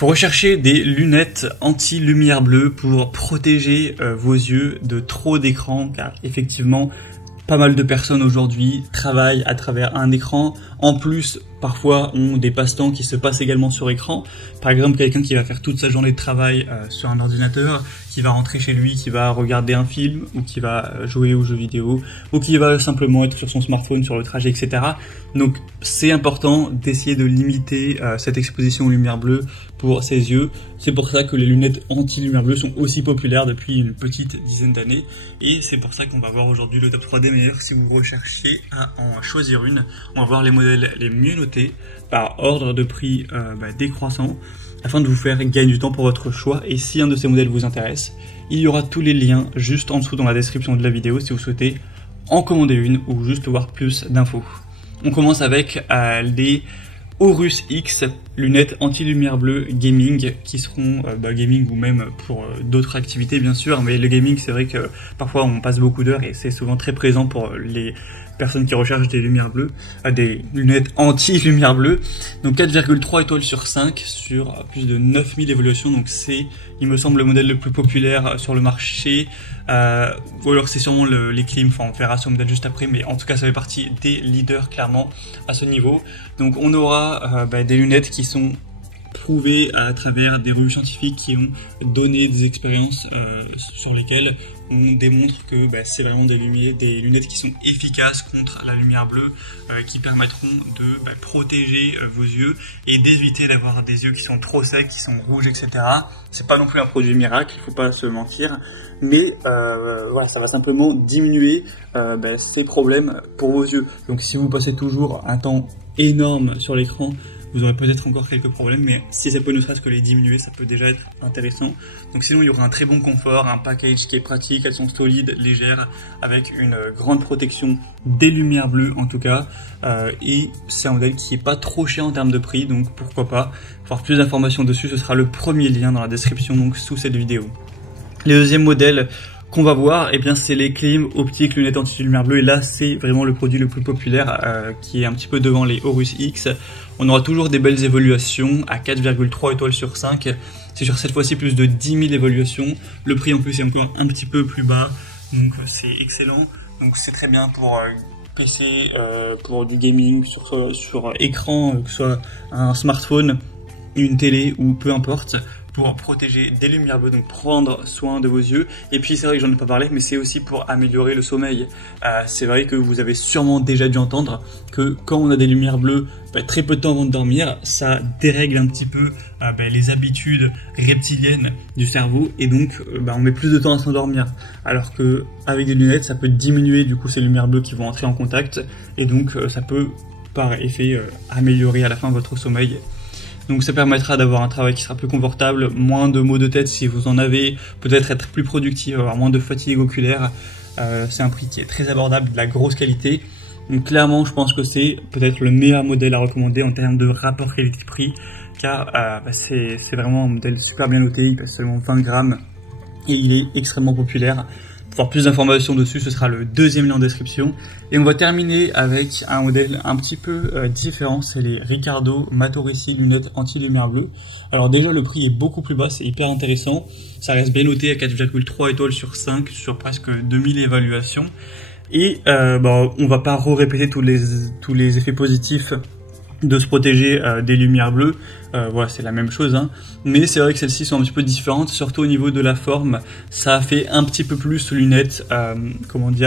Vous recherchez des lunettes anti-lumière bleue pour protéger vos yeux de trop d'écran, car effectivement, pas mal de personnes aujourd'hui travaillent à travers un écran. En plus, parfois, ont des passe-temps qui se passent également sur écran. Par exemple, quelqu'un qui va faire toute sa journée de travail sur un ordinateur, qui va rentrer chez lui, qui va regarder un film, ou qui va jouer aux jeux vidéo, ou qui va simplement être sur son smartphone sur le trajet, etc. Donc, c'est important d'essayer de limiter cette exposition aux lumières bleues pour ses yeux. C'est pour ça que les lunettes anti-lumière bleue sont aussi populaires depuis une petite dizaine d'années. Et c'est pour ça qu'on va voir aujourd'hui le top 3 des meilleurs si vous recherchez à en choisir une. On va voir les modèles les mieux notés par ordre de prix décroissant afin de vous faire gagner du temps pour votre choix. Et si un de ces modèles vous intéresse, il y aura tous les liens juste en dessous dans la description de la vidéo si vous souhaitez en commander une ou juste voir plus d'infos. On commence avec les Horus X, lunettes anti-lumière bleue gaming, qui seront gaming ou même pour d'autres activités bien sûr, mais le gaming c'est vrai que parfois on passe beaucoup d'heures et c'est souvent très présent pour les personnes qui recherchent des lumières bleues, des lunettes anti-lumière bleue. Donc 4,3 étoiles sur 5 sur plus de 9000 évaluations, donc c'est, il me semble, le modèle le plus populaire sur le marché. Ou alors c'est sûrement les Klim, enfin on verra ce modèle juste après, mais en tout cas ça fait partie des leaders clairement à ce niveau. Donc on aura des lunettes qui sont prouvées à travers des revues scientifiques qui ont donné des expériences sur lesquelles on démontre que c'est vraiment des lunettes qui sont efficaces contre la lumière bleue, qui permettront de protéger vos yeux et d'éviter d'avoir des yeux qui sont trop secs, qui sont rouges, etc. C'est pas non plus un produit miracle, il faut pas se mentir, mais voilà, ça va simplement diminuer ces problèmes pour vos yeux. Donc si vous passez toujours un temps énorme sur l'écran, vous aurez peut-être encore quelques problèmes, mais si ça peut ne serait-ce que les diminuer, ça peut déjà être intéressant. Donc sinon, il y aura un très bon confort, un package qui est pratique, elles sont solides, légères, avec une grande protection des lumières bleues en tout cas. Et c'est un modèle qui est pas trop cher en termes de prix, donc pourquoi pas. Pour avoir plus d'informations dessus, ce sera le premier lien dans la description, donc sous cette vidéo. Les deuxièmes modèles qu'on va voir, c'est les Klim optiques lunettes anti-lumière bleue, et là c'est vraiment le produit le plus populaire qui est un petit peu devant les Horus X. On aura toujours des belles évaluations à 4,3 étoiles sur 5, c'est sur cette fois-ci plus de 10 000 évaluations, le prix en plus est encore un petit peu plus bas, donc c'est excellent, donc c'est très bien pour PC, pour du gaming, sur écran, que ce soit un smartphone, une télé ou peu importe, pour protéger des lumières bleues, donc prendre soin de vos yeux. Et puis c'est vrai que j'en ai pas parlé, mais c'est aussi pour améliorer le sommeil. C'est vrai que vous avez sûrement déjà dû entendre que quand on a des lumières bleues très peu de temps avant de dormir, ça dérègle un petit peu les habitudes reptiliennes du cerveau, et donc on met plus de temps à s'endormir. Alors que avec des lunettes, ça peut diminuer du coup ces lumières bleues qui vont entrer en contact, et donc ça peut par effet améliorer à la fin votre sommeil. Donc ça permettra d'avoir un travail qui sera plus confortable, moins de maux de tête si vous en avez, peut-être être plus productif, avoir moins de fatigue oculaire. C'est un prix qui est très abordable, de la grosse qualité. Donc clairement, je pense que c'est peut-être le meilleur modèle à recommander en termes de rapport qualité-prix, car c'est vraiment un modèle super bien noté, il pèse seulement 20 grammes et il est extrêmement populaire. Pour avoir plus d'informations dessus, ce sera le deuxième lien en description. Et on va terminer avec un modèle un petit peu différent, c'est les Ricardo Matorici lunettes anti-lumière bleue. Alors déjà, le prix est beaucoup plus bas, c'est hyper intéressant. Ça reste bien noté à 4,3 étoiles sur 5 sur presque 2000 évaluations. Et on va pas répéter tous les effets positifs de se protéger des lumières bleues, voilà, c'est la même chose, mais c'est vrai que celles-ci sont un petit peu différentes, surtout au niveau de la forme. Ça fait un petit peu plus lunettes,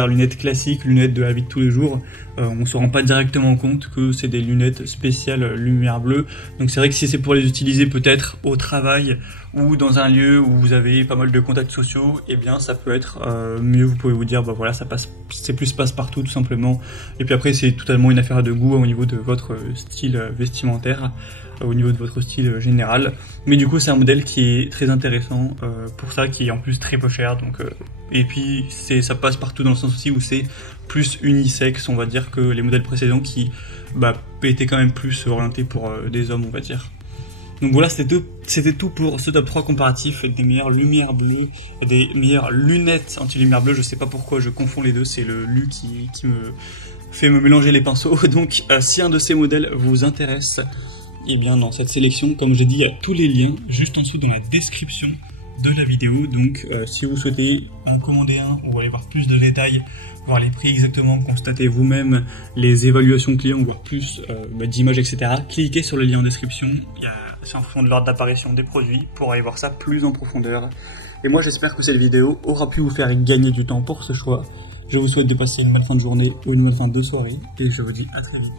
lunettes classiques, lunettes de la vie de tous les jours. On se rend pas directement compte que c'est des lunettes spéciales lumière bleue. Donc c'est vrai que si c'est pour les utiliser peut-être au travail ou dans un lieu où vous avez pas mal de contacts sociaux, ça peut être mieux. Vous pouvez vous dire voilà, ça passe, c'est plus passe-partout tout simplement. Et puis après c'est totalement une affaire de goût au niveau de votre style vestimentaire, au niveau de votre style général. Mais du coup c'est un modèle qui est très intéressant pour ça, qui est en plus très peu cher. Donc et puis ça passe partout dans le sens aussi où c'est plus unisexe, on va dire, que les modèles précédents qui étaient quand même plus orientés pour des hommes, on va dire. Donc voilà, c'était tout pour ce top 3 comparatif des meilleures lumières bleues, des meilleures lunettes anti-lumière bleue. Je sais pas pourquoi je confonds les deux, c'est le lu qui me fait me mélanger les pinceaux. Donc si un de ces modèles vous intéresse, Et bien dans cette sélection, comme j'ai dit, il y a tous les liens juste en dessous dans la description de la vidéo. Donc si vous souhaitez en commander un ou aller voir plus de détails, voir les prix exactement, constater vous-même les évaluations clients, voir plus d'images, etc. Cliquez sur le lien en description, c'est en fonction de l'ordre d'apparition des produits pour aller voir ça plus en profondeur. Et moi j'espère que cette vidéo aura pu vous faire gagner du temps pour ce choix. Je vous souhaite de passer une bonne fin de journée ou une bonne fin de soirée et je vous dis à très vite.